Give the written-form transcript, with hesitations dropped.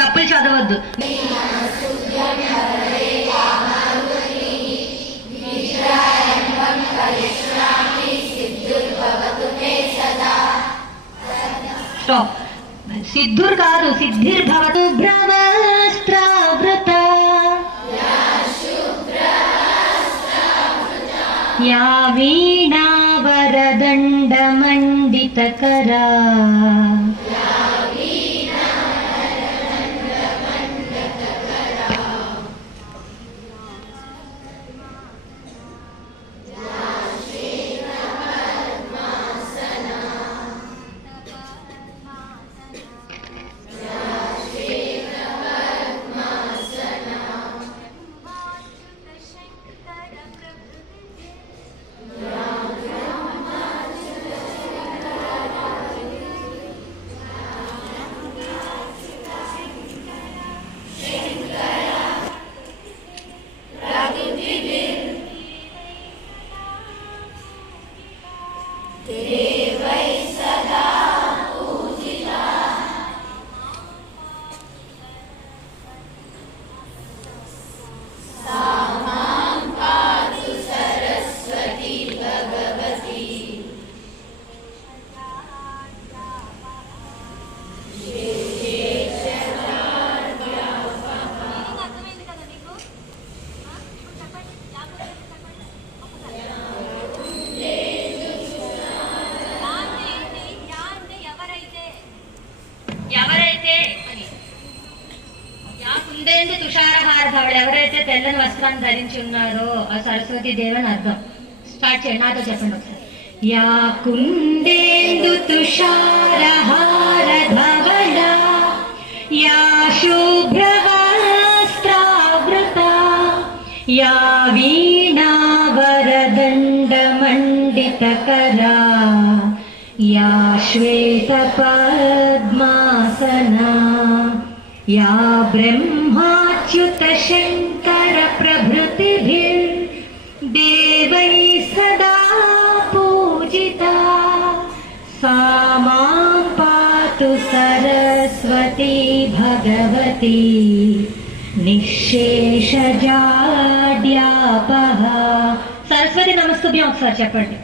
తప్పులు చదవద్దు. స్టాప్. సిద్ధుర్ కాదు, సిద్ధిర్భవతు. భ్రవస్త్రావృత యా వీణావరదండమండితకరా తుషారహారధవళ ఎవరైతే తెల్లని వస్త్రాన్ని ధరించి ఉన్నారో ఆ సరస్వతి దేవని అర్థం. స్టార్ట్ చేయండి, నాతో చెప్పండి ఒకసారి. యా కుందేందు తుషారహారధవళ యా శుభ్రవస్త్రావృత యా వీణావరదండమండితకరా యా శ్వేతపద్మాసనా या ब्रह्माच्युत शंकर प्रभृतिभिर्देवैः सदा पूजिता सा मां पातु सरस्वती भगवती निःशेषजाड्यापः. सरस्वती नमस्तुभ्यं ఒకసారి చెప్పండి.